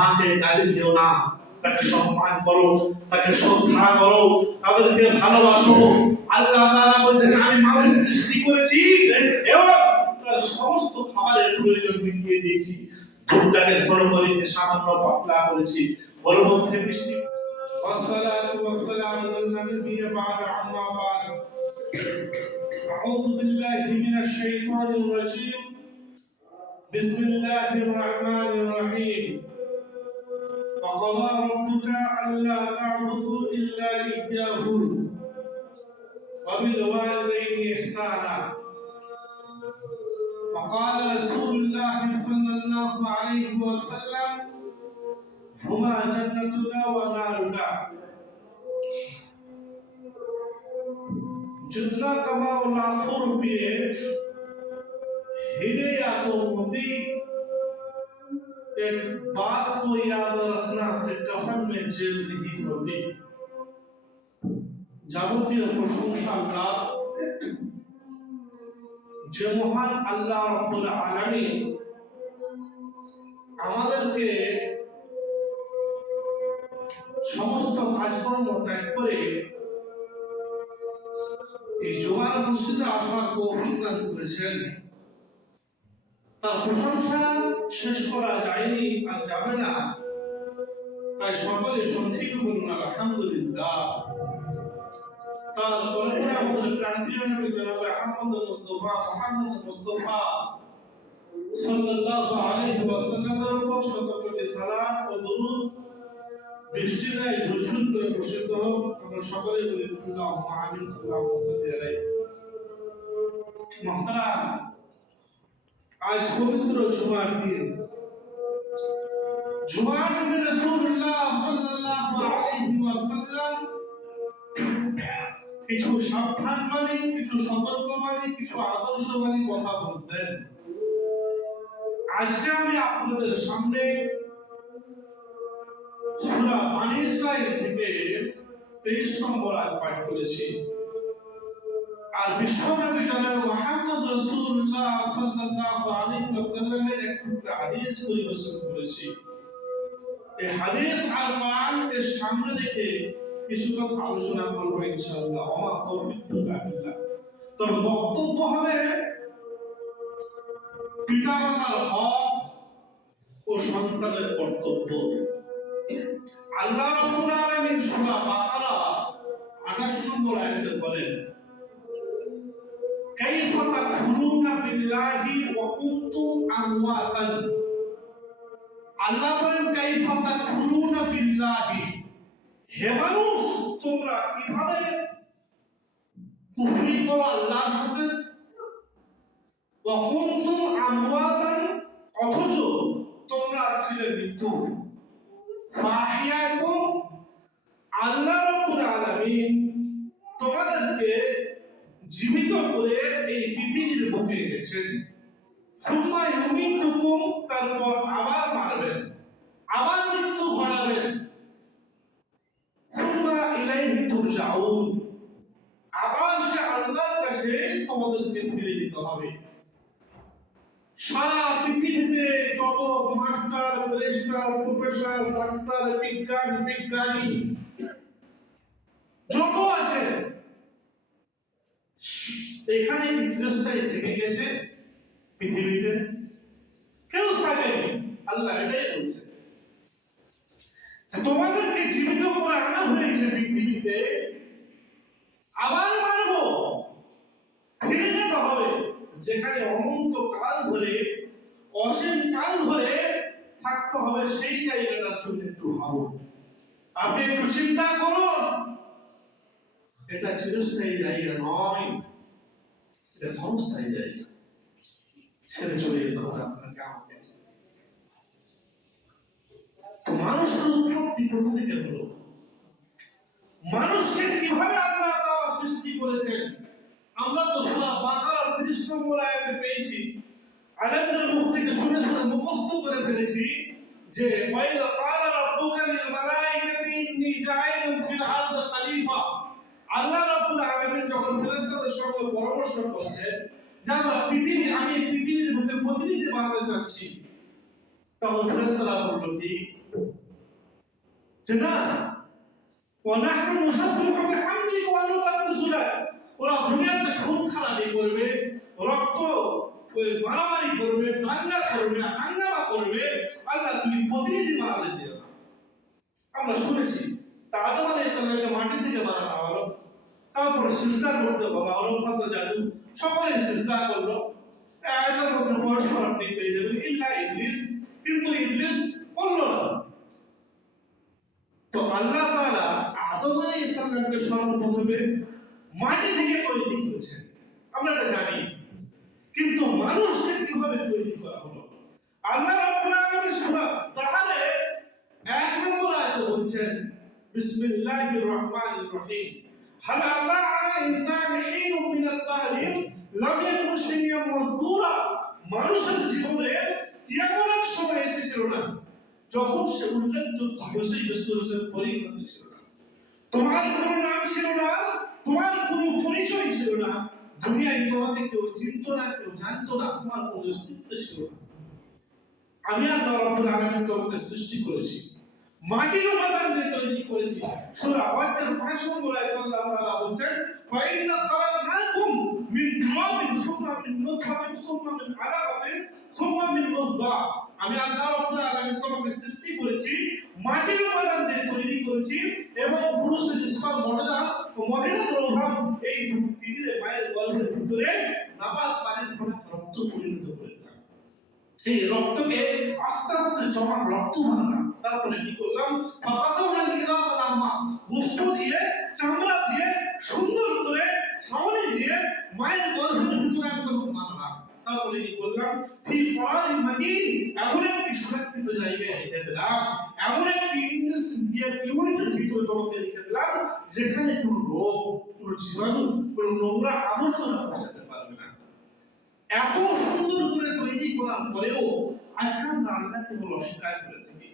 মাকে গালি দিও না, তাকে সম্মান করো, তাকে শ্রদ্ধা করো, তাদেরকে ভালোবাসো। আল্লাহ তাআলা বলেন আমি মানুষ সৃষ্টি করেছি এবং তার সমস্ত খাবারের প্রয়োজন মিটিয়ে দিয়েছি। দুধটাকে ঘন করে সামান্য পাতলা করেছি, ওর মধ্যে মিষ্টি। والصلاة والسلام على النبي بعد عما بعد أعوذ بالله من الشيطان الرجيم بسم الله الرحمن الرحيم وقضى ربك ألا تعبدوا إلا إياه وبالوالدين إحسانا وقال رسول الله صلى الله عليه وسلم هما جنتك ونارك जितना कमाओ लाखों रुपये, हीरे या तो मोती, एक बात को याद रखना कि कफन में जेब नहीं होती। যাবতীয় প্রশংসা আল্লাহ, যে মহান আল্লাহ রাব্বুল আলামিন আমাদেরকে সমস্ত কাজকর্ম ত্যাগ করে এই জোয়ার মসজিদে আসার তৌফিক দান করেছেন। তার প্রশংসা শেষ করা যায়নি আর যাবে না, তাই সকলে সঠিক বলুন আলহামদুলিল্লাহ। তারপরে আমাদের প্রাণপ্রিয় নবী জনাব আহমদ মুস্তাফা মুহাম্মদ মুস্তাফা সাল্লাল্লাহু আলাইহি ওয়াসাল্লামের উপর শত কোটি সালাত ও দরুদ বৃষ্টির ন্যায় ঝুরঝুর করে বর্ষিত হোক। আমরা সকলে বলি আল্লাহুম্মা আমিন। আল্লাহুম্মা সাল্লি আলাইহি। মুহতারাম, আজ পবিত্র জুমার দিন, জুমার দিনে রাসূলুল্লাহ সাল্লাল্লাহু আলাইহি ওয়াসাল্লাম কিছু সাবধানবাণী, কিছু সতর্কবাণী, কিছু আদর্শবাণী কথা বলতেন। আজকে আমি আপনাদের সামনে সূরা বনী ইসরাঈল থেকে 23 নম্বর আয়াত পাঠ করেছি। আর বিশ্বনবী জনাব মুহাম্মদ রাসূলুল্লাহ সাল্লাল্লাহু আলাইহি ওয়াসাল্লামের একটা হাদিস পরিবেশন করেছি। এই হাদিস আর কোরআনকে সামনে রেখে কিছু কথা আলোচনা করব ইনশাআল্লাহ। ওয়া তৌফিক বিল্লাহ। তো বক্তব্য হবে পিতামাতার হক ও সন্তানের কর্তব্য। আল্লাহ রাব্বুল আলামিন সূরা বাকারা 28 নম্বর আয়াতে বলেন কাইফা তাকফুরুনা বিল্লাহি ওয়া কুনতুম আমওয়াতান। আল্লাহ বলেন কাইফা তাকফুরুনা বিল্লাহি, হে মানুষ তোমরা কিভাবে কুফরি করো আল্লাহর সাথে, ওয়া কুনতুম আমওয়াতান, অথচ তোমরা ছিলে মৃত্যু। ফাহিয়াকুম, আল্লাহ রাব্বুল আলামিন তোমাদেরকে জীবিত করে এই পৃথিবীর বুকে এনেছেন। সুম্মা ইউমিতুকুম, তারপর আবার মারবেন, আবার মৃত্যু ঘটাবেন। সুম্মা ইলাইহি তুরজাউন, আবার সে আল্লাহর কাছে তোমাদেরকে ফিরে যেতে হবে। সারা পৃথিবীতে যত মাস্টার, ব্যারিস্টার, প্রফেসর, ডাক্তার, বিজ্ঞানী যত আছে, এখানে চিরস্থায়ী থেকে গেছে পৃথিবীতে, কেউ থাকেনি। আল্লাহ এটাই বলছে, তোমাদেরকে জীবিত করে আনা হয়েছে পৃথিবীতে, আবার মারবো, ফিরে যেতে হবে যেখানে অনন্ত কাল ধরে, অসীম কাল ধরে থাকতে হবে। সেই জায়গাটার জন্য একটু ভাবো, আপনি একটু চিন্তা করুন। এটা চিরস্থায়ী জায়গা নয়, এটা ক্ষণস্থায়ী জায়গা। ছেড়ে চলে যেতে হবে আপনাকে আমাকে। তো মানুষের উৎপত্তি কোথা থেকে হলো, মানুষকে কিভাবে আল্লাহ তাআলা সৃষ্টি করেছেন, আমরা তো সূরা বাকারার 30 নম্বর আয়াতে পেয়েছি। আলেমদের মুখ থেকে শুনে শুনে মুখস্থ করে ফেলেছি যে ওয়াইদা ক্বালা রাব্বুকা লিল মালাইকাতি ইন্নী জাইলুন ফিল আরদি খলিফা। আল্লাহ রাব্বুল আলামিন যখন ফেরেশতাদের সঙ্গে পরামর্শ করলেন যে আমি পৃথিবীর বুকে প্রতিনিধি বানাতে চাচ্ছি, তখন ফেরেশতারা বলল কি যে না ওয়ানাহনু নুসাব্বিহু বিহামদিকা ওয়া নুকাদ্দিসু লাক। ওরা দুনিয়াতে খুন খারাপি করবে, রক্ত মারামারি করবে, দাঙ্গা করবে, হাঙ্গামা করবে, আল্লাহ তুমি প্রতিনিধি বানাতে চেও না। আমরা শুনেছি তা আদম আলাইহিস সালামকে মাটি থেকে বানানো হলো, তারপরে সিজদা করতে বলা হলো, ফাসাজাদু সকলে সিজদা করলো। আয়াতের মধ্যে পরস্পর আপনি পেয়ে যাবেন ইল্লা ইবলিস, কিন্তু ইবলিস করলো না। তো আল্লাহ তাআলা আদম আলাইহিস সালামকে সর্বপ্রথমে মাটি থেকে তৈরি করেছেন, আমরা এটা জানি। কিন্তু মানুষকে কিভাবে তৈরি করা হলো? আল্লাহ রাব্বুল আলামিন সূরা তাহারে 1 নম্বর আয়াতে বলছেন বিসমিল্লাহির রহমানির রহিম হাল আতা আলা ইনসানি হিনুম মিনাত তাহরি লাম ইয়াকুন শাইয়্যান মাযকুরা। মানুষের জীবনে এমন এক সময় এসেছিল না যখন সে উল্লেখযোগ্য বিষয়বস্তুর পরিণত ছিল না। তোমার কোনো নাম ছিল না, তোমার কোনো পরিচয় ছিল না, দুনিয়ায় তোমাকে কেউ চিনত না, কেউ জানতো না, তোমার কোনো অস্তিত্ব ছিল না। আমি আল্লাহ রাব্বুল আলামিন তোমাকে সৃষ্টি করেছি, মাটির উপাদান দিয়ে তৈরি করেছি। সূরা হজ্জের 5 নম্বর আয়াতে আল্লাহ তাআলা বলেন ফা ইন্না খালাকনাকুম মিন তুরাবিন সুম্মা মিন নুতফাতিন সুম্মা মিন আলাকাতিন সুম্মা মিন মুযগা। আমি আল্লাহ রাব্বুল আলামিন তোমাকে সৃষ্টি করেছি, মাটির উপাদান দিয়ে তৈরি করেছি, এবং পুরুষের স্পার্ম মডেলা ও মহিলার ওভাম এই তিনটির মায়ের গর্ভের ভিতরে নাবাদ পানির ফোঁটা রক্ত পরিণত করে দিলাম। সেই রক্তকে আস্তে আস্তে জমা রক্ত বানালাম। তারপরে কি করলাম? ফাকাসাউনা ইলাম আলামা, গোশত দিয়ে, চামড়া দিয়ে, সুন্দর করে ছাউনি দিয়ে মায়ের গর্ভের ভিতরে আমি যখন বানালাম, তারপরে কি করলাম? ফি করারিন মাকিন, এমন একটি সুরক্ষিত জায়গায় রেখে দিলাম, এমন একটি ইন্টেনসিভ কেয়ার ইউনিটের ভিতরে তোমাকে রেখে দিলাম যেখানে কোনো রোগ, কোনো জীবাণু, কোনো নোংরা আবর্জনা পৌঁছাতে পারবে না। এত সুন্দর করে তৈরি করার পরেও আজকে আমরা আল্লাহকে বলে অস্বীকার করে থাকি,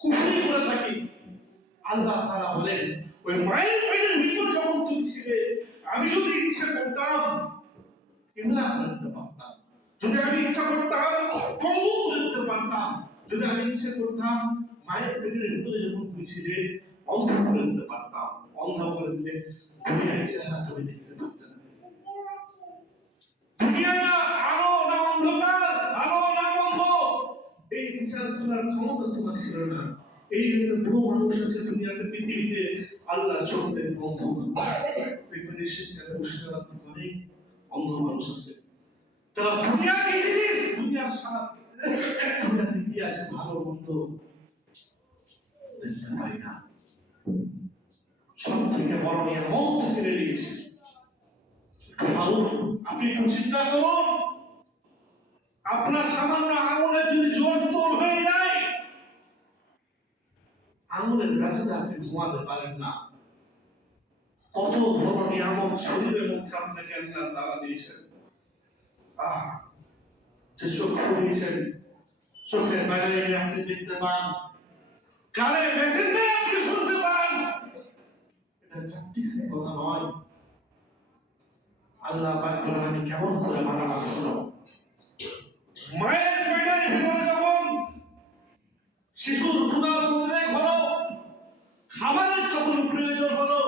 কুফরি করে থাকি। আল্লাহ তাআলা বলেন ওই মায়ের পেটের ভিতরে যখন তুমি ছিলে, আমি যদি ইচ্ছা করতাম কেমলা করে দিতে পারতাম, যদি আমি ইচ্ছা করতাম পঙ্গু করে দিতে পারতাম, যদি আমি ইচ্ছা করতাম মায়ের পেটের ভিতরে যখন তুমি ছিলে অন্ধ করে দিতে পারতাম। অন্ধ করে দিলে দুনিয়ার চেহারা তুমি দেখতে পারতে না। দুনিয়াটা আলো না অন্ধকার, আলো না বন্ধ, এই বিচার করার ক্ষমতা তোমার ছিল না। এই জন্য বহু মানুষ আছে দুনিয়াতে, পৃথিবীতে আল্লাহ চোখতে বন্ধ দেখবেন শীতকালে মুর্শিদাবাদ থেকে অনেক অন্ধ মানুষ আছে। তারা দুনিয়ার কি জিনিস, দুনিয়ার সারা দুনিয়াতে কি আছে ভালো মন্দ দেখতে পাই না। সব থেকে বড় নিয়ে মন থেকে বেরিয়েছে। আপনি একটু চিন্তা করুন, আপনার সামান্য আঙুলের যদি জোর তোর হয়ে যায়, আঙুলের ব্যথাতে আপনি ঘুমাতে পারেন না। কত বড় নিয়ামত শরীরের মধ্যে আপনাকে আল্লাহ তাআলা দিয়েছেন। যে চক্ষু দিয়েছেন, চোখের বাইরে আপনি দেখতে পান, কানে মেশিন নেই আপনি শুনতে পান। এটা চারটিখানি কথা নয়। আল্লাহ পাক বলেন আমি কেমন করে বানালাম শোনো। মায়ের পেটের ভিতরে যখন শিশুর ক্ষুধার উদ্রেক হলো, খাবারের যখন প্রয়োজন হলো,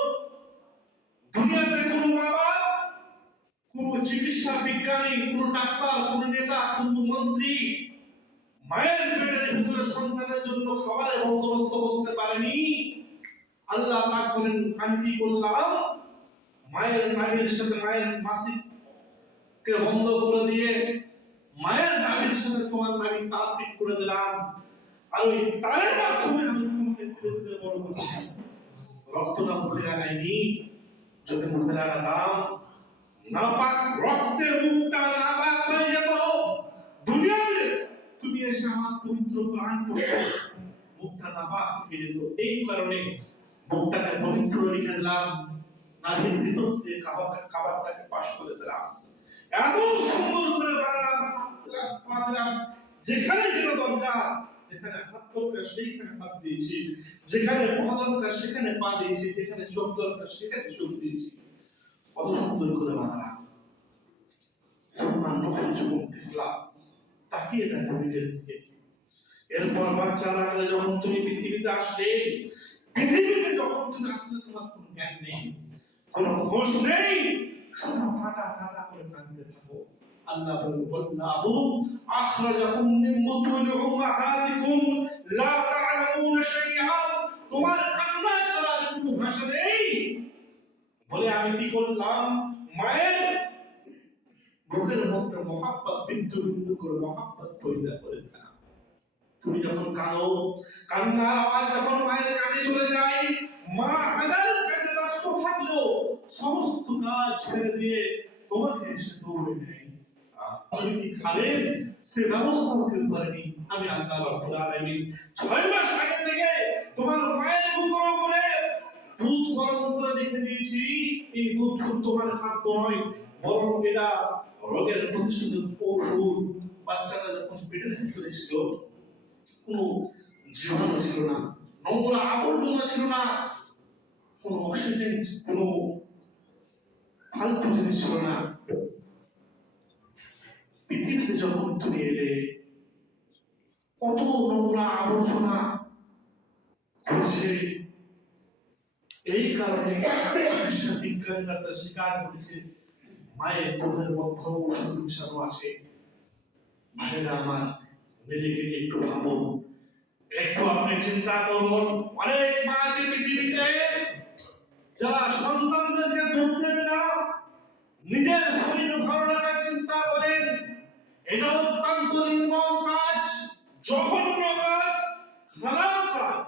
দুনিয়াতে কোনো বাবা, কোনো চিকিৎসা বিজ্ঞানী, কোনো ডাক্তার, কোনো নেতা, কোনো মন্ত্রী মায়ের পেটের ভিতরে সন্তানের জন্য খাবারের বন্দোবস্ত করতে পারেনি। আল্লাহ পাক বলেন আমি কি করলাম? মায়ের নাভির সাথে মায়ের মাসিককে বন্ধ করে দিয়ে মায়ের নাভির সাথে তোমার নাভি তালপিট করে দিলাম, আর ওই তারের মাধ্যমে আমি তোমাকে ধীরে ধীরে বড় করছি। রক্তটা মুখে লাগাইনি, যদি মুখে লাগাতাম নাপাক রক্তে মুখটা নাপাক হয়ে যেত। দুনিয়াতে তুমি এসে আমার পবিত্র কোরআন পড়তে মুখটা নাপাক হয়ে যেত। এই কারণে মুখটাকে পবিত্র রেখে দিলাম, নাভির ভিতর দিয়ে খাবারটাকে পাস করে দিলাম। এত সুন্দর করে বানালাম, যেখানে যেটা দরকার, যেখানে হাত দরকার সেইখানে হাত দিয়েছি, যেখানে পা দরকার সেখানে পা দিয়েছি, যেখানে চোখ দরকার সেখানে চোখ দিয়েছি। কত সুন্দর করে বানালাম। সুবহান নখরিজুকুম তিফলা, তাকিয়ে দেখো নিজের দিকে। এরপর বাচ্চারা আকারে যখন তুমি পৃথিবীতে আসলে, পৃথিবীতে যখন তুমি আসলে তোমার কোনো জ্ঞান নেই, কোনো হোশ নেই, শুধু টাটা টাটা করে কাঁদতে থাকো। আল্লাহ বলেন ওয়াল্লাহু আখরাজাকুম মিন বুতুনি উম্মাহাতিকুম লা তা'লামুনা শাইআ, তোমার কান্না ছাড়া আর কোনো ভাষা নেই বলে আমি কি করলাম, মায়ের বুকের মধ্যে মহব্বত বিন্দু বিন্দু করে মহব্বত পয়দা করে দিলাম। তুমি যখন কাঁদো, কান্নার আওয়াজ যখন মায়ের কানে চলে যায়, মা হাজার কাজে ব্যস্ত থাকলো সমস্ত কাজ ছেড়ে দিয়ে তোমাকে এসে দৌড়ে নেয়। তুমি কি খাবে সে ব্যবস্থাও কেউ করেনি। আমি আল্লাহ রাব্বুল আলামিন 6 মাস আগে থেকে তোমার মায়ের বুকের উপরে দুধ গরম করে রেখে দিয়েছি। এই দুধ তোমার খাদ্য নয়, বরং এটা রোগের প্রতিষেধক ঔষধ। বাচ্চাটা যখন পেটের ভিতরে ছিল, কোনো জীবাণু ছিল না, নোংরা আবর্জনা ছিল না, কোনো অক্সিজেন, কোনো ফালতু জিনিস ছিল না। পৃথিবীতে যখন তুমি এলে, কত নোংরা আবর্জনা ঘুরছে। এই কারণে চিকিৎসা বিজ্ঞানীরা তা স্বীকার করেছে মায়ের দুধের মধ্যে ওষুধ মিশানো আছে। ভাইরা আমার, নিজেকে নিয়ে একটু ভাবুন, একটু আপনি চিন্তা করুন। অনেক মা আছে পৃথিবীতে যারা সন্তানদেরকে দুধ দেন না, নিজের শরীর ভালো রাখার চিন্তা করেন। এটা অত্যন্ত নির্মম কাজ, জঘন্য কাজ, খারাপ কাজ।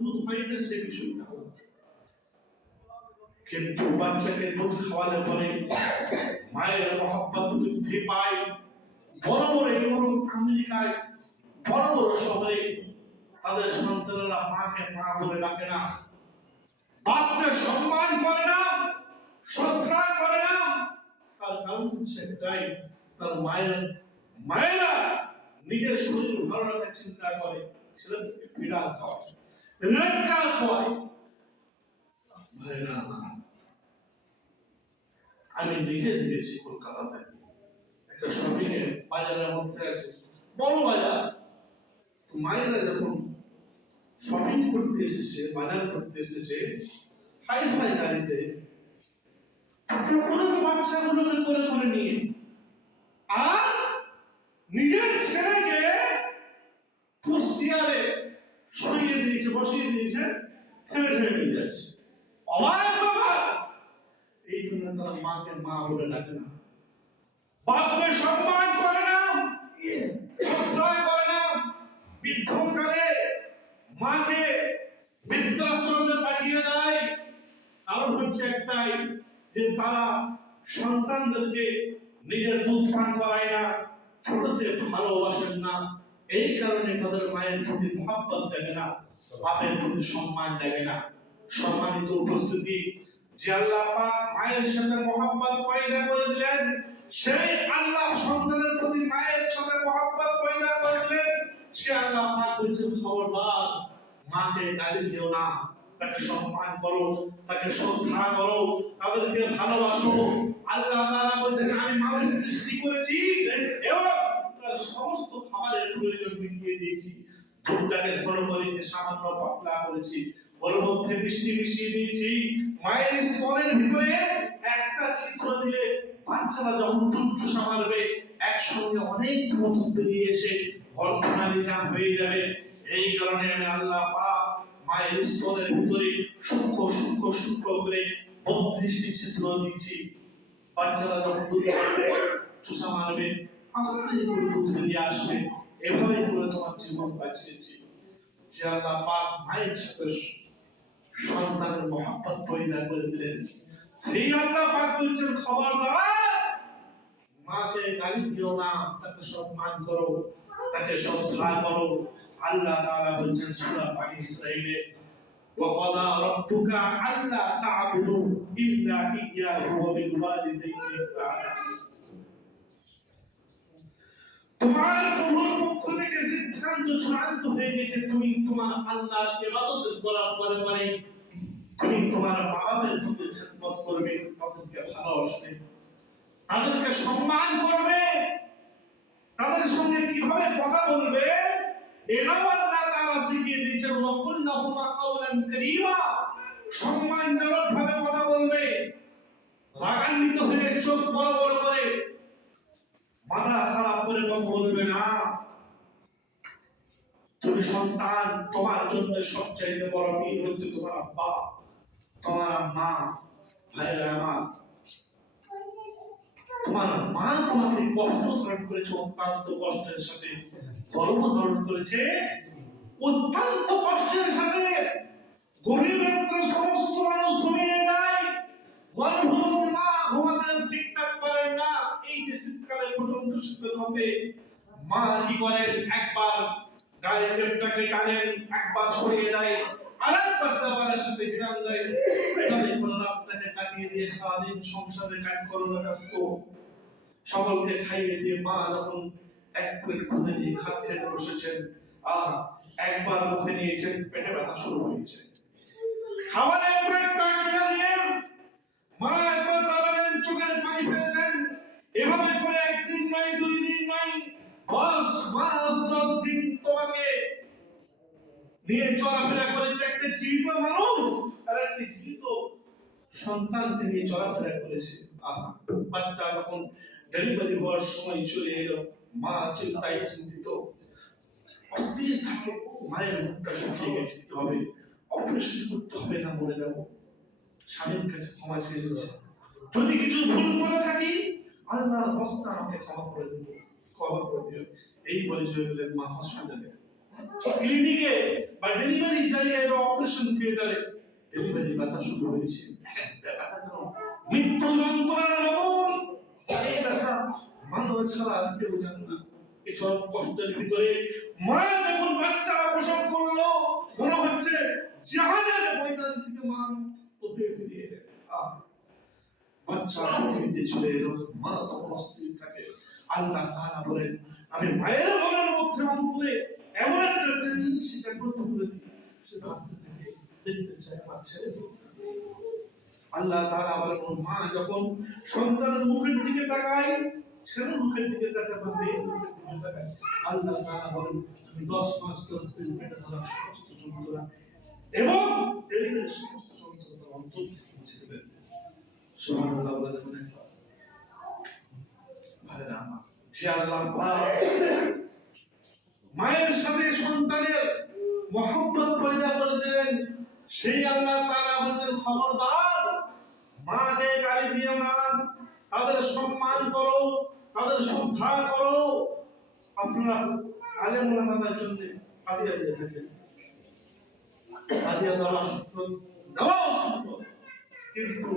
দুধ হয় না সে বিষয়টা, কিন্তু বাচ্চাকে দুধ খাওয়ালে পরে মায়ের মহব্বত বৃদ্ধি পায়। বড় বড় ইউরোপ, আমেরিকায় বড় বড় শহরে তাদের সন্তানেরা মাকে মা বলে ডাকে না, বাপকে সম্মান করে না, শ্রদ্ধা করে না। তার কারণ হচ্ছে একটাই, তার মায়েরা নিজের শরীর ভালো রাখার চিন্তা করে, ছেলেদেরকে পীড়া খাওয়ায়, রেখা খাওয়ায়। ভাইরা, আমি নিজে দেখেছি কলকাতাতে একটা শপিং এ বাজারের মধ্যে আছে, বড় বাজার। তো মায়েরা যখন শপিং করতে এসেছে, বাজার করতে এসেছে হাই ফাই গাড়িতে, বাচ্চাগুলোকে করে করে নিয়ে, আর নিজের ছেলেকে চেয়ারে সরিয়ে দিয়েছে, বসিয়ে দিয়েছে, ঠেলে ঠেলে নিয়ে যাচ্ছে। অবাক বাবা, এই জন্য তারা মাকে মা বলে ডাকে না, বাপকে সম্মান করে না, শ্রদ্ধা করে না। বৃদ্ধকালে মাকে বৃদ্ধাশ্রমে পাঠিয়ে দেয়। কারণ হচ্ছে একটাই, যে তারা সন্তানদেরকে নিজের দুধ পান করায় না, ছোটতে ভালোবাসেন না। এই কারণে তাদের মায়ের প্রতি মহব্বত জাগে না, বাপের প্রতি সম্মান জাগে না। সম্মানিত উপস্থিতি, যে আল্লাহ পাক মায়ের সাথে মহব্বত পয়দা করে দিলেন, সেই আল্লাহ সন্তানের প্রতি মায়ের সাথে মহব্বত পয়দা করে দিলেন। সে আল্লাহ পাক বলছেন, খবরদার মাকে গালি দিও না, তাকে সম্মান করো, তাকে শ্রদ্ধা করো, তাদেরকে ভালোবাসো। আল্লাহ তাআলা বলছেন, আমি মানুষ সৃষ্টি করেছি এবং তার সমস্ত খাবারের প্রয়োজন মিটিয়ে দিয়েছি। দুধটাকে ঘন করে সামান্য পাতলা করেছি, ওর মধ্যে মিষ্টি মিশিয়ে দিয়েছি। মায়ের স্তনের ভিতরে একটা ছিদ্র দিলে বাচ্চারা যখন দুধ চুষা মারবে, একসঙ্গে অনেক দুধ বেরিয়ে এসে গর্ভনালী জাম হয়ে যাবে। এই কারণে আমি আল্লাহ পাক মায়ের স্তনের ভিতরে সূক্ষ্ম সূক্ষ্ম সূক্ষ্ম করে 32টি ছিদ্র দিয়েছি। বাচ্চারা যখন দুধ চুষা মারবে, আস্তে করে দুধ বেরিয়ে আসবে। এভাবে করে তোমার জীবন বাঁচিয়েছি। যে আল্লাহ পাক মায়ের সাথে সন্তানের মহব্বত পয়দা করে দিলেন, সেই আল্লাহ পাক বলছেন, খবরদার মাকে গালি দিও না, তাকে সম্মান করো, তাকে শ্রদ্ধা করো। আল্লাহ তাআলা বলছেন সূরা বানী ইসরাঈলে, ওয়াকাদা রাব্বুকা আল্লা তা'বুদু ইল্লা ইয়্যাহু ওয়া বিল ওয়ালিদাইনি ইহসানা। তোমার প্রভুর পক্ষ থেকে সিদ্ধান্ত চূড়ান্ত হয়ে গেছে, তুমি তোমার আল্লাহর ইবাদত করার পরে পরে তুমি তোমার বাবা-মায়ের প্রতি খিদমত করবে, তাদেরকে ভালোবাসবে, তাদেরকে সম্মান করবে, তাদের সঙ্গে কিভাবে কথা বলবে এটাও আল্লাহ তাআলা শিখিয়ে দিয়েছেন, ওয়াকুল লাহুমা কাওলান কারীমা, সম্মানজনক ভাবে কথা বলবে, রাগান্বিত হয়ে চোখ বড় বড় করে মাথা খারাপ করে কথা বলবে না। তুমি সন্তান, তোমার জন্য সবচাইতে বড় বীর হচ্ছে তোমার আব্বা, তোমার মা। ভাইরা আমার, তোমার মা তোমাকে কষ্ট ধারণ করেছে, অত্যন্ত কষ্টের সাথে গর্ভ ধারণ করেছে, অত্যন্ত কষ্টের সাথে। গভীর রাত্রে সমস্ত মানুষ ঘুমিয়ে যায়, গর্ভবতী মা ঘুমাতে ঠিকঠাক পারেন না। এই যে শীতকালে প্রচন্ড শীতের মধ্যে মা কি করেন, একবার গায়ের লেপটাকে টানেন, একবার ছড়িয়ে দেয়, আরেকবার দেওয়ালের সাথে বিরাম দেয়। এভাবে কোনো রাতটাকে কাটিয়ে দিয়ে সারাদিন সংসারে কাজকর্মে ব্যস্ত, সকলকে খাইয়ে দিয়ে মা যখন এক প্লেট খুঁজে দিয়ে খাত খেতে বসেছেন, একবার মুখে নিয়েছেন, পেটে ব্যথা শুরু হয়েছে। খাবারের প্লেটটা খেয়ে দিয়ে মা একবার দাঁড়ালেন, চোখের পানি ফেললেন। এভাবে করে একদিন নয়, 2 দিন নয়, 10 মাস 10 দিন তোমাকে নিয়ে চলাফেরা করেছে। একটা জীবিত মানুষ আর একটা জীবিত সন্তানকে নিয়ে চলাফেরা করেছে। বাচ্চা যখন ডেলিভারি হওয়ার সময় চলে এলো, মা চিন্তায় চিন্তিত, অস্থির থাকে। মায়ের মুখটা শুকিয়ে গেছে, কি হবে, অপারেশন করতে হবে না মরে যাব। স্বামীর কাছে ক্ষমা চেয়ে দিচ্ছে, যদি কিছু ভুল করে থাকি আল্লাহর রাস্তা আমাকে ক্ষমা করে দেব, ক্ষমা করে দিও। এই বলে চলে গেলেন মা হসপিটালে, ক্লিনিকে বা ডেলিভারি জায়গায় বা অপারেশন থিয়েটারে। ডেলিভারি ব্যথা শুরু হয়েছে, একটা ব্যথা যেন মৃত্যু যন্ত্রণার মতন। এই ব্যথা মানুষ ছাড়া আর কেউ জানে না। এই চরম কষ্টের ভিতরে মা যখন বাচ্চা প্রসব করলো, মনে হচ্ছে জাহাজের ময়দান থেকে মা উঠে ফিরিয়ে এলেন। বাচ্চা পৃথিবীতে চলে এলো, মা তখন অস্থির থাকে। আল্লাহ তাআলা বলেন, আমি মায়ের মনের মধ্যে অন্তরে এমন একটা টেন্ডেন্সি জাগ্রত করে দিই, সে ভাবতে থাকে, দেখতে চায় আমার ছেলে। আল্লাহ তাআলা বলেন, মা যখন সন্তানের মুখের দিকে তাকায়, ছেলের মুখের দিকে তাকায় বা মেয়ের মুখের দিকে তাকায়, আল্লাহ তাআলা বলেন, তুমি 10 মাস 10 দিন পেটে ধরা সমস্ত যন্ত্রণা এবং ডেলিভারির সমস্ত যন্ত্রণা অন্তর থেকে মুছে দেবেন। সুবহানাল্লাহ বলেন একবার। ভাইরা আমার, যে আল্লাহ পাক মায়ের সাথে সন্তানের মহব্বত পয়দা করে দিলেন, সেই আল্লাহ তাআলা বলেন, খবরদার মাকে গালি দিও না, তাদের সম্মান করো, তাদের শ্রদ্ধা করো। আপনারা আলেম ওলামাদের জন্য হাদিয়া দিয়ে থাকেন, হাদিয়া দেওয়া সুন্নত, দেওয়াও সুন্নত, কিন্তু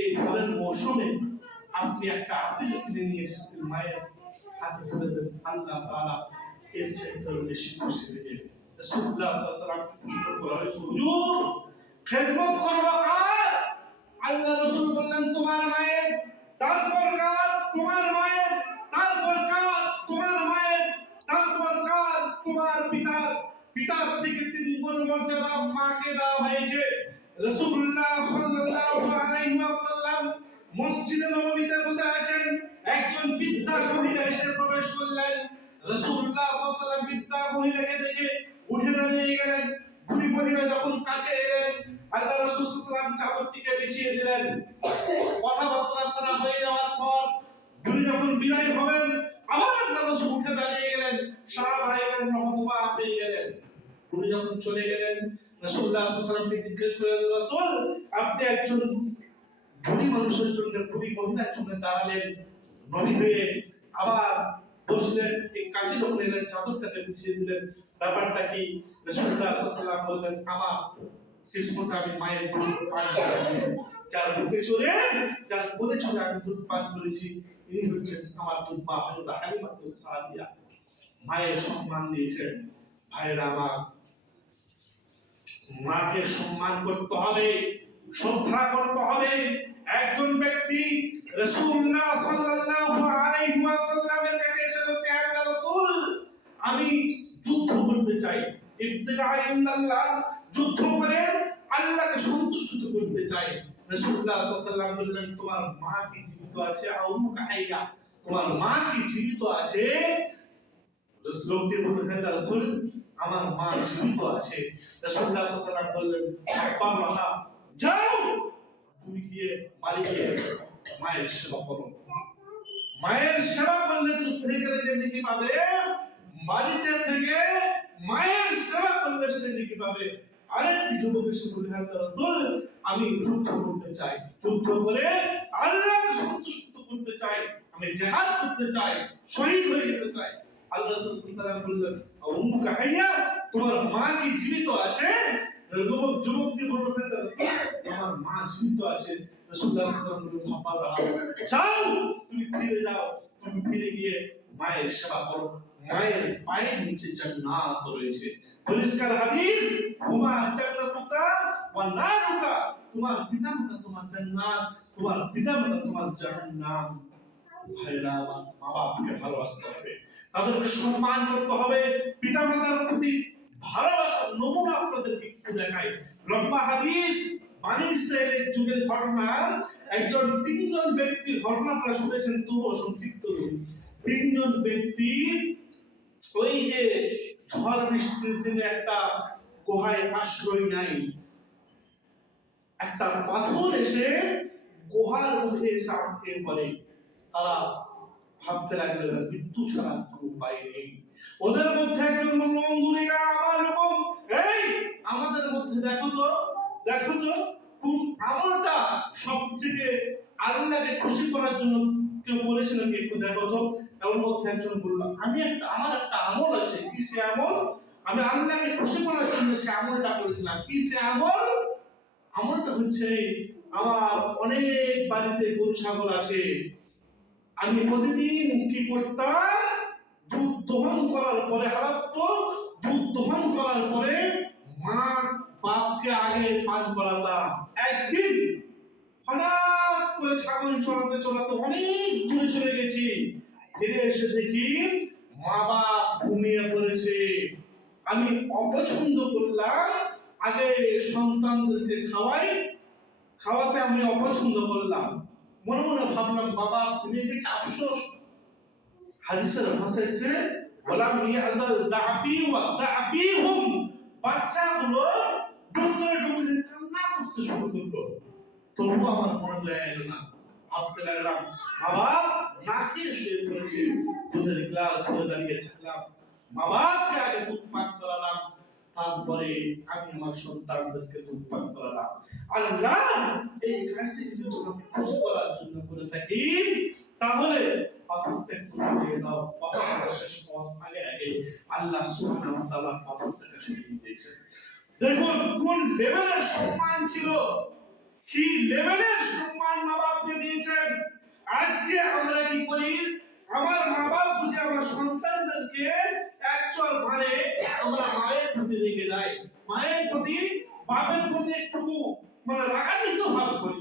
এই ফলের মৌসুমে আপনি একটা আপেল কিনে নিয়ে এসেছেন, মায়ের হাতে তুলে দেন, আল্লাহ তাআলা এর চাইতে বেশি খুশি হয়ে যাবে। রাসূলুল্লাহ সাল্লাল্লাহু আলাইহি ওয়াসাল্লাম প্রশ্ন করা হয়েছে, হুজুর খেদমত করব কার? আল্লাহ রাসূল বললেন, তোমার মায়ের, তারপর কার? তোমার মায়ের, তারপর কার? তোমার মায়ের, তারপর কার? তোমার পিতার। পিতার থেকে 3 গুণ মর্যাদা মাকে দেওয়া হয়েছে। রাসূলুল্লাহ সাল্লাল্লাহু আলাইহি ওয়াসাল্লাম মসজিদে নববীতে বসে আছেন, একজন বৃদ্ধা মহিলা এসে প্রবেশ করলেন। রাসূলুল্লাহ সাল্লাল্লাহু আলাইহি ওয়াসাল্লাম বৃদ্ধা মহিলাকে দেখে উঠে দাঁড়িয়ে গেলেন। বুড়ি মহিলা যখন কাছে এলেন, আল্লাহ রাসূল সাল্লাল্লাহু আলাইহি ওয়াসাল্লাম চাদরটিকে বিছিয়ে দিলেন। কথাবার্তা সারা হয়ে যাওয়ার পর বুড়ি যখন বিদায় হবেন, আবার আল্লাহ রাসূল উঠে দাঁড়িয়ে গেলেন। সাহাবায়ে-কেরাম হতবাক হয়ে গেলেন। বুড়ি যখন চলে গেলেন, রাসূলুল্লাহ সাল্লাল্লাহু আলাইহি ওয়াসাল্লাম জিজ্ঞেস করলেন, রাসূল আপনি একজন বুড়ি মানুষের জন্য, বুড়ি মহিলার জন্য দাঁড়ালেন, নবী হয়ে আবার বসলেন, এই কাছে যখন এলেন চাদরটাকে বিছিয়ে দিলেন, ব্যাপারটা কি? রাসূলুল্লাহ সাল্লাল্লাহু আলাইহি ওয়াসাল্লাম বললেন, আমার কিসমত আমি মায়ের দুধ পান করেছি, যার বুকে চড়ে, যার কোলে চড়ে আমি দুধ পান করেছি, ইনি হচ্ছেন আমার দুধ মা হযরত হালিমা সাদিয়া। মায়ের সম্মান দিয়েছেন। ভাইরা আমার, মাকে সম্মান করতে হবে, শ্রদ্ধা করতে হবে। একজন ব্যক্তি রাসূলুল্লাহ সাল্লাল্লাহু আলাইহি ওয়াসাল্লামের কাছে এসে বলছে, হে আল্লাহর রাসূল, আমি যুদ্ধ করতে চাই, ইবতিগা ইনদাল্লাহ, যুদ্ধ করে আল্লাহকে সন্তুষ্ট করতে চাই। রাসূলুল্লাহ সাল্লাল্লাহু আলাইহি ওয়াসাল্লাম বললেন, তোমার মা কি জীবিত আছে? আউমুকা হাইয়া, তোমার মা কি জীবিত আছে? লোকটি বলল, হে আল্লাহর রাসূল, আমার মা জীবিত আছে। রাসূলুল্লাহ সাল্লাল্লাহু আলাইহি ওয়াসাল্লাম বললেন, আব্বা রাহা, যাও তুমি গিয়ে বাড়িতে মায়ের সেবা করো। মায়ের সেবা করলে তুমি থেকে যে নেকি পাবে, বাড়িতে থেকে মায়ের সেবা করলে সে নেকি পাবে। আরেকটি যুবক এসে বলল, হে আল্লাহর রাসূল, আমি যুদ্ধ করতে চাই, যুদ্ধ করে আল্লাহকে সন্তুষ্ট করতে চাই, আমি জিহাদ করতে চাই, শহীদ হয়ে যেতে চাই। আল্লাহ রাসূল সাল্লাল্লাহু আলাইহি ওয়াসাল্লাম বললেন, উম্মুকা হাইয়া, তোমার মা কি জীবিত আছে? যুবকটি বলল, হে আল্লাহর রাসূল, আমার মা জীবিত আছে। রাসূলুল্লাহ সাল্লাল্লাহু আলাইহি ওয়াসাল্লাম বললেন, যাও তুমি ফিরে যাও, তুমি ফিরে গিয়ে মায়ের সেবা করো, মায়ের পায়ের নিচে জান্নাত রয়েছে। পরিষ্কার হাদিস, হুমা জান্নাতুকা ওয়া নারুকা, তোমার পিতামাতা তোমার জান্নাত, তোমার পিতামাতা তোমার জাহান্নাম। ভাইরা, মা বাবাকে ভালোবাসতে হবে, তাদেরকে সম্মান করতে হবে। পিতামাতার প্রতি ভালোবাসার নমুনা আপনাদেরকে একটু দেখাই। লম্বা হাদিস, বনী ইসরাইলের যুগের ঘটনা। একজন তিনজন ব্যক্তির ঘটনাটা শুনেছেন, তবুও সংক্ষিপ্ত। তিনজন ব্যক্তি ওই যে ঝড় বৃষ্টির দিনে একটা গুহায় আশ্রয় নাই, একটা পাথর এসে গুহার মধ্যে এসে আটকে পড়ে। তারা ভাবতে লাগলেন মৃত্যু ছাড়া কোনো উপায় নেই। ওদের মধ্যে একজন বলল, অন্ধুরিরা আমার রকম, এই আমাদের মধ্যে দেখো তো কোন আমলটা সবথেকে আল্লাহকে খুশি করার জন্য কেউ করেছিল, কি একটু দেখো তো। এর মধ্যে একজন বলল, আমার একটা আমল আছে। কি সে আমল? আমি আল্লাহকে খুশি করার জন্য সে আমলটা করেছিলাম। কি সে আমল? আমলটা হচ্ছে, আমার অনেক বাড়িতে গরু ছাগল আছে, আমি প্রতিদিন কি করতাম, দুধ দহন করার পরে, দুধ দহন করার পরে মা বাপকে আগে পান করাতাম। একদিন হঠাৎ করে ছাগল চড়াতে চড়াতে অনেক দূরে চলে গেছি, ফিরে এসে দেখি মা বাপ ঘুমিয়ে পড়েছে। আমি অপছন্দ করলাম, আগে সন্তানদেরকে খাওয়াতে আমি অপছন্দ করলাম। মনে মনে ভাবলাম, বাবা ঘুমিয়ে গেছে, আফসোস। হাদিসের ভাষায় আছে, ওয়ালাম ইয়াযাল দাবি ওয়া দাবিহুম, বাচ্চাগুলো ডুকরে কান্না করতে শুরু করলো, তবু আমার মনে দয়া এলো না। ভাবতে লাগলাম, বাবা না খেয়ে শুয়ে পড়েছে, দুধের গ্লাস ধরে দাঁড়িয়ে থাকলাম, মা বাপকে আগে দুধ পান করালাম, তারপরে আমি আমার সন্তানদেরকে দুধ পান করালাম। আল্লাহ এই কাজটি যদি তোমাকে খুশি করার জন্য করে থাকি, তাহলে পাথরটা একটু সরিয়ে দাও। পাথরটা শেষ হওয়ার আগে আল্লাহ সুবহানাহু ওয়া তাআলা পাথরটাকে সরিয়ে দিয়েছেন। দেখুন কোন লেভেলের সম্মান ছিল, কি লেভেলের সম্মান মা বাপকে দিয়েছেন। আজকে আমরা কি করি, আমার মা বাপ যদি আমার সন্তানদেরকে একচর মারে, আমরা মায়ের প্রতি রেগে যাই, মায়ের প্রতি বাপের প্রতি একটু মানে রাগান্বিত ভাব করি।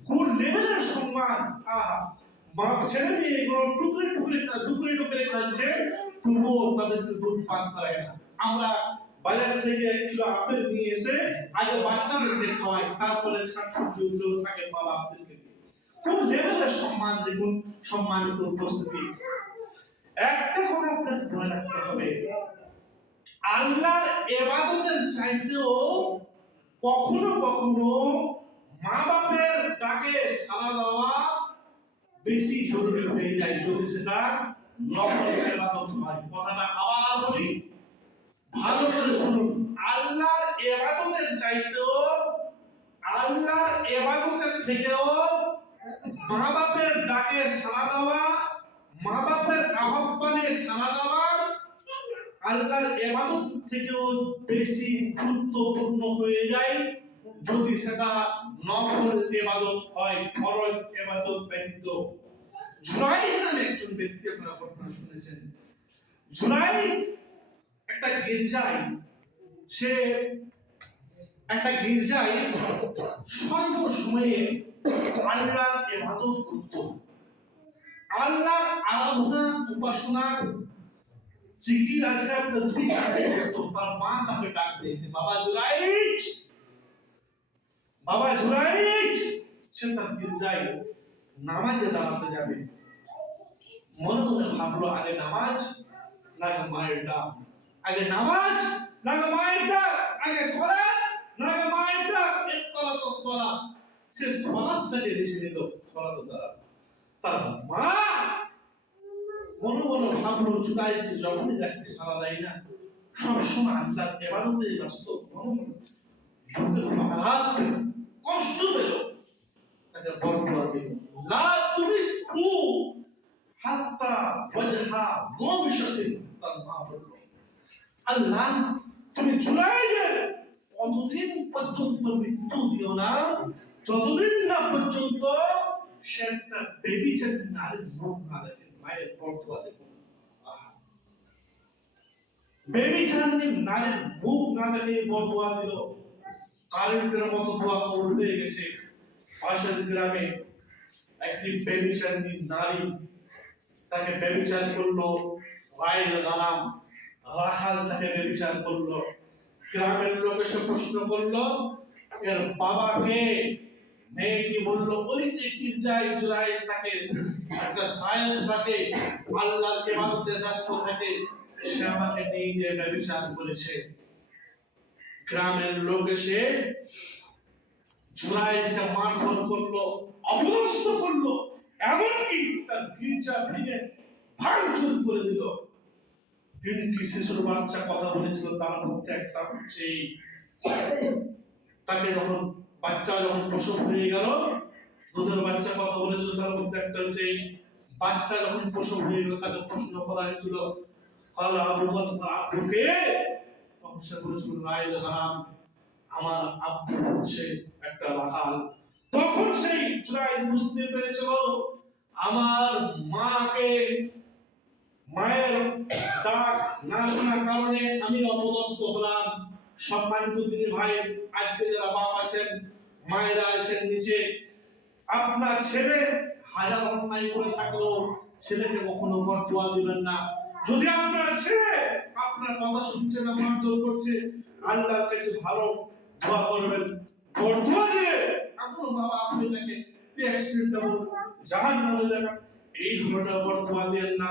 কোন লেভেলের সম্মান! বাপ ছেলে মেয়ে এগুলো টুকরে খাচ্ছে, তবুও তাদেরকে দুধ পান করায় না। আমরা বাজার থেকে 1 কিলো আপেল নিয়ে এসে আগে বাচ্চাদেরকে খাওয়াই, তারপরে শাকসবজিগুলো থাকে মা বাপদেরকে দিই। কোন লেভেলের সম্মান! দেখুন সম্মানিত উপস্থিতি, একটা কথা আপনাকে মনে রাখতে হবে, আল্লাহর ইবাদতের চাইতেও কখনো কখনো মা বাপের ডাকে সাড়া দেওয়া বেশি জরুরি হয়ে যায়, যদি সেটা নফল ইবাদত হয়। কথাটা আবার বলি, ভালো করে শুনুন, আল্লাহর ইবাদতের থেকেও মা বাপের ডাকে সাড়া দেওয়া, মা বাপের আহ্বানে সাড়া দেওয়া আল্লাহর ইবাদত থেকেও বেশি গুরুত্বপূর্ণ হয়ে যায়, যদি সেটা নফল ইবাদত হয়, ফরজ ইবাদত ব্যতীত। জুরাইজ নামে একজন ব্যক্তি, আপনারা ঘটনা শুনেছেন। জুরাইজ একটা গির্জায় সর্বসময়ে আল্লাহর ইবাদত করত, আল্লাহর আরাধনা উপাসনা জিকির আজকার তাসবিহ করত। তার মা তাকে ডাক দিয়েছে, বাবা জুরাইজ। সে তার গির্জায় নামাজে দাঁড়াতে যাবে, মনে মনে ভাবলো আগে নামাজ, নাকি মায়ের ডাক, আগে নামাজ নাকি মায়ের ডাক, আগে সালাত নাকি মায়ের ডাক। ইকরাতুস সালাত, সে সালাতটাকে বেছে নিল সালাতের দ্বারা। তার মা মনে মনে ভাবলো জুলাইদ যখনই তাকে সাড়া দেয় না, সবসময় আল্লাহর ইবাদতে ব্যস্ত, মনে মনে বুকে খুব আঘাত পেল, কষ্ট পেল। তাকে বর্ণনা দিল, লা তুরিকু হাত্তা ওয়াজহা মুবশির। তার মা বলল, আল্লাহ তুমি জুলাইদের কতদিন পর্যন্ত মৃত্যু দিও না, যতদিন না পর্যন্ত সে একটা বেবিচার নারীর মুখ না দেখে, মায়ের বর্ণনা দেখো। বেবিচার নারীর মুখ না দেখে বর্ণনা দিল। কারেন্টের মতো দোয়া কবুল হয়ে গেছে। পাশের গ্রামে একটি বেবিচারী নারী, তাকে বেবিচার করলো রাইল গালাম, রাখাল তাকে বেবিচার করলো। গ্রামের লোক এসে প্রশ্ন করলো এর বাবাকে। মেয়েটি বললো, ওই যে গির্জায় জুলাইদ থাকে, একটা সায়েন্স থাকে, আল্লাহর ইবাদতে ব্যস্ত থাকে, সে আমাকে নিয়ে গিয়ে বেবিচার করেছে। গ্রামের লোক এসে জুলাইদকে মারধর করলো, অপদস্থ করলো, এমনকি তার গির্জা ভেঙে ভাঙচুর করে দিল। তিনটি শিশুর বাচ্চা কথা বলেছিল, তার মধ্যে একটা হচ্ছে তাকে যখন বাচ্চা যখন প্রসব হয়ে গেল, দুধের বাচ্চা কথা বলেছিল, তার মধ্যে একটা হচ্ছে বাচ্চা যখন প্রসব হয়ে গেল, তাকে প্রশ্ন করা হয়েছিল আল্লাহ আবুকে, তখন সে বলেছিল রাইল হারাম, আমার আব্বু হচ্ছে একটা রাখাল। তখন সেই জুলাইদ বুঝতে পেরেছিল আমার মাকে, মায়ের ডাক না শোনার কারণে আমি অপদস্থ হলাম। সম্মানিত দিনী ভাই, আজকে যারা বাপ আছেন, মায়েরা আছেন নিচে, আপনার ছেলে হাজার অন্যায় করে থাকলো, ছেলেকে কখনো বরদোয়া দিবেন না। যদি আপনার ছেলে আপনার কথা শুনছে না, মারধর করছে, আল্লাহর কাছে ভালো দোয়া করবেন। বরদোয়া দিয়ে এখনো বাবা আপনি তাকে অ্যাক্সিডেন্ট জাহান্নামে যাবেন, এই ধরনের বরদোয়া দেন না।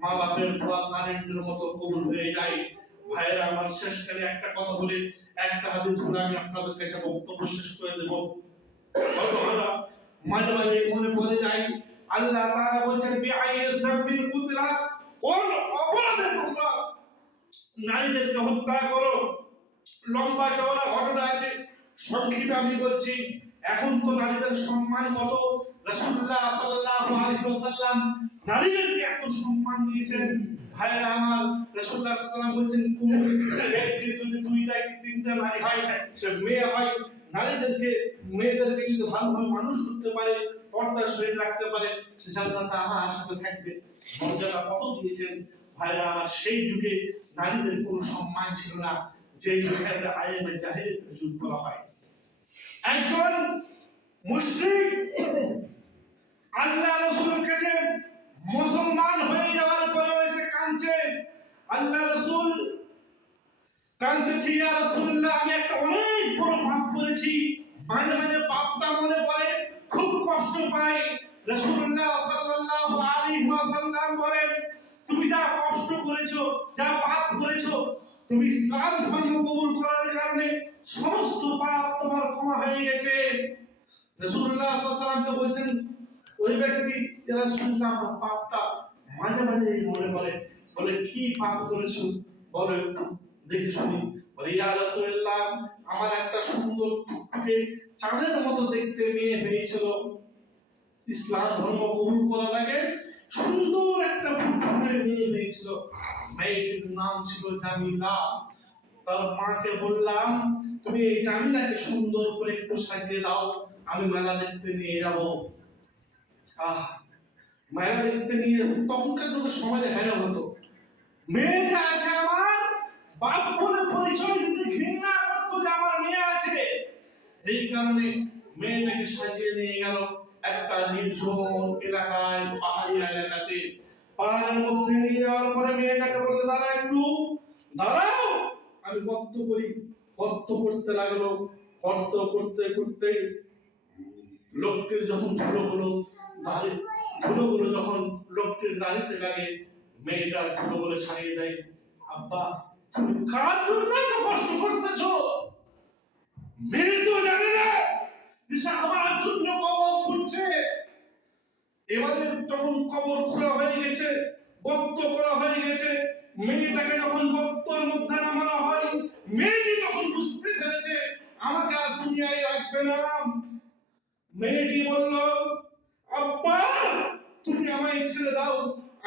মা বাপের দোয়া কারেন্টের মতো কবুল হয়ে যায়। ভাইয়েরা আমার, শেষকালে একটা কথা বলে একটা হাদিস বলে আমি আপনাদের কাছে বক্তব্য শেষ করে দেব। মাঝে মাঝে মনে পড়ে যায়, আল্লাহ তাআলা বলেছেন বিআইয়ি যামবিন কুতিলাত, কোন অপরাধে তোমরা নারীদেরকে হত্যা করো। লম্বা চওড়া ঘটনা আছে, সংক্ষিপ্ত আমি বলছি। এখন তো নারীদের সম্মান কত, রাসূলুল্লাহ সাল্লাল্লাহু আলাইহি ওয়াসাল্লাম নারীদেরকে এত সম্মান দিয়েছেন। ভাইয়েরা আমার, রাসূলুল্লাহ সাল্লাল্লাহু আলাইহি ওয়াসাল্লাম বলেছেন কোন ব্যক্তির যদি দুইটা কি তিনটা নারী হয়, সে মেয়ে হয়, মেয়েদেরকে যদি ভালোভাবে মানুষ করতে পারে, পর্দার সহিত রাখতে পারে, সে জান্নাতে আমার সাথে থাকবে। মর্যাদা কত দিয়েছেন ভাইরা আমার। সেই যুগে নারীদের কোনো সম্মান ছিল না, যেই যুগে আইয়ামে জাহেলিয়াতের যুগ বলা হয়। একজন মুশরিক আল্লাহ রাসূলের কাছে মুসলমান হয়ে যাওয়ার পরে এসে কাঁদছে। আল্লাহ রাসূল কাঁদতেছি, ইয়া রাসূলুল্লাহ আমি একটা অনেক বড় পাপ করেছি, মাঝে মাঝে পাপটা মনে পড়ে, খুব কষ্ট পাই। রাসূলুল্লাহ সাল্লাল্লাহু আলাইহি ওয়াসাল্লাম বলেন, তুমি যা কষ্ট করেছো, যা পাপ করেছো, তুমি ইসলাম ধর্ম কবুল করার কারণে সমস্ত পাপ তোমার ক্ষমা হয়ে গেছে। রাসূলুল্লাহ সাল্লাল্লাহু আলাইহি ওয়াসাল্লাম বলেছেন, ওই ব্যক্তি ইয়া রাসূলুল্লাহ আমার পাপটা মাঝে মাঝে মনে পড়ে। বলে কি পাপ করেছো বলো একটু দেখি শুনি। বলে ইয়া রাসূলুল্লাহ আমার একটা সুন্দর টুকটুকে চাঁদের মতো দেখতে মেয়ে হয়েছিল, ইসলাম ধর্ম কবুল করার আগে সুন্দর একটা টুকটুকে মেয়ে হয়েছিল, মেয়েটির নাম ছিল জামিলা। তার মাকে বললাম তুমি এই জামিলাকে সুন্দর করে একটু সাজিয়ে দাও, আমি মেলা দেখতে নিয়ে যাব। মেলা দেখতে নিয়ে, তখনকার যুগে সময় দেখা হতো, মেয়ে যে আছে আমার বাপ বলে পরিচয় দিতে ঘৃণা করতো যে আমার মেয়ে আছে। এই কারণে মেয়েটাকে সাজিয়ে নিয়ে গেল একটা নির্জন এলাকায়, পাহাড়ি এলাকাতে। পাহাড়ের মধ্যে নিয়ে যাওয়ার পরে মেয়েটাকে বলতে, দাঁড়াও আমি গর্ত করি। গর্ত করতে লাগলো। গর্ত করতে করতে লোকটির যখন ধুলোগুলো যখন লোকটির দাড়িতে লাগে, মেয়েটা ধুলো বলে ছাড়িয়ে দেয়। আব্বা, তুমি কার জন্য এত কষ্ট করতেছো? মেয়ে তো জানে না যে সে আমার জন্য কবর খুঁড়ছে। এবারে যখন কবর খোঁড়া হয়ে গেছে, গর্ত করা হয়ে গেছে, মেয়েটাকে যখন গর্তের মধ্যে নামানো হয়, মেয়েটি তখন বুঝতে পেরেছে আমাকে আর দুনিয়ায় রাখবে না। মেয়েটি বলল, আব্বা, তুমি আমায় ছেড়ে দাও,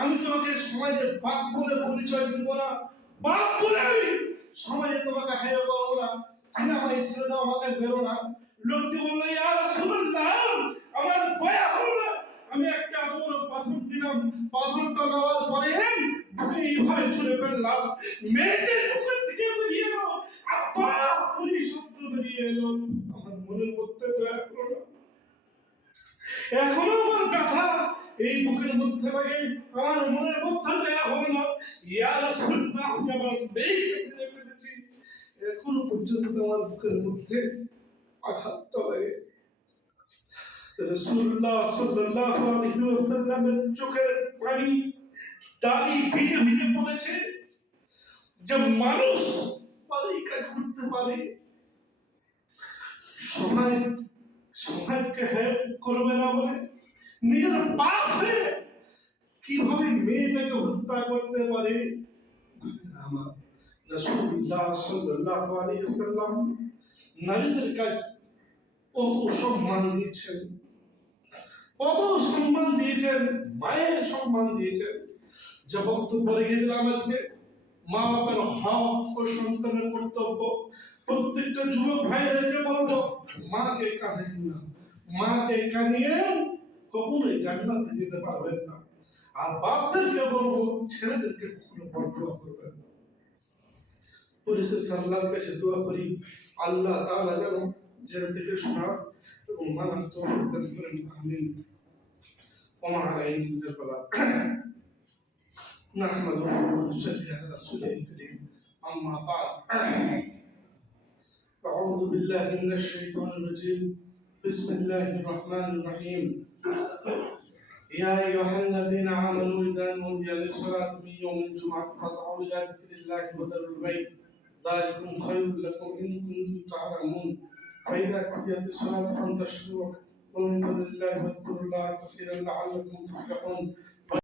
আমি তোমাকে সমাজে বাপ বলে পরিচয় দিব না, বাপ বলে আমি সমাজে তোমাকে হেয় করবো না, তুমি আমায় ছেড়ে দাও, আমাকে বেরো না। লোকটি বলল, ইয়া রাসূলুল্লাহ, আমার দয়া হলো না, আমি একটা এত বড় পাথর দিলাম, পাথরটা নেওয়ার পরে বুকে এইভাবে ছুঁড়ে ফেললাম, মেয়েটির বুকের থেকে বেরিয়ে এলো আব্বা বলে শব্দ বেরিয়ে এলো। আমার মনের মধ্যে দয়া করো না, এখনো আমার ব্যথা এই বুকের মধ্যে লাগে, আমার মনের মধ্যে দয়া হলো না। ইয়া রাসূলুল্লাহ, আমি আমার মেয়েকে মেরে ফেলেছি, এখনো পর্যন্ত আমার বুকের মধ্যে আঘাতটা লাগে। রাসূলুল্লাহ সাল্লাল্লাহু আলাইহি ওয়াসাল্লামের চোখের পানি দাড়ি ভিজে ভিজে পড়েছে। যে মানুষ পারে কাজ করতে পারে, সমাজকে হেল্প করবে না বলে নিজের বাপ হয়ে কিভাবে মেয়েটাকে হত্যা করতে পারে? আমার রাসূলুল্লাহ সাল্লাল্লাহু আলাইহি ওয়াসাল্লাম নারীদের কাজ কত সম্মান দিয়েছেন, কত সম্মান দিয়েছেন, মায়ের সম্মান দিয়েছেন। যে বক্তব্য রেখে দিলাম আজকে, মা বাবার হক ও সন্তানের কর্তব্য, প্রত্যেকটা যুবক ভাইদেরকে বলবো, মাকে কাঁদেন না, মাকে কানিয়ে কখনোই জান্নাতে যেতে পারবেন না। আর বাপদেরকে বলবো, ছেলেদেরকে কখনো বরদোয়া করবেন না। পরিশেষে আল্লাহর কাছে দোয়া করি, আল্লাহ তাআলা যেন জেনে থেকে শোনা এবং মানার তৌফিক দান করেন। আমিন। ওমা আলাইনা ইল্লাল বালাগ। نحمده ونصلي على رسوله الكريم. أما بعد، أعوذ بالله من الشيطان الرجيم. بسم الله الرحمن الرحيم. يا أيها الذين آمنوا إذا نودي للصلاة من يوم الجمعة فاسعوا إلى ذكر الله وذروا البيع، ذلكم خير لكم إن كنتم تعلمون. فإذا قضيت الصلاة فانتشروا ومن فضل الله واذكروا الله كثيرا لعلكم تفلحون.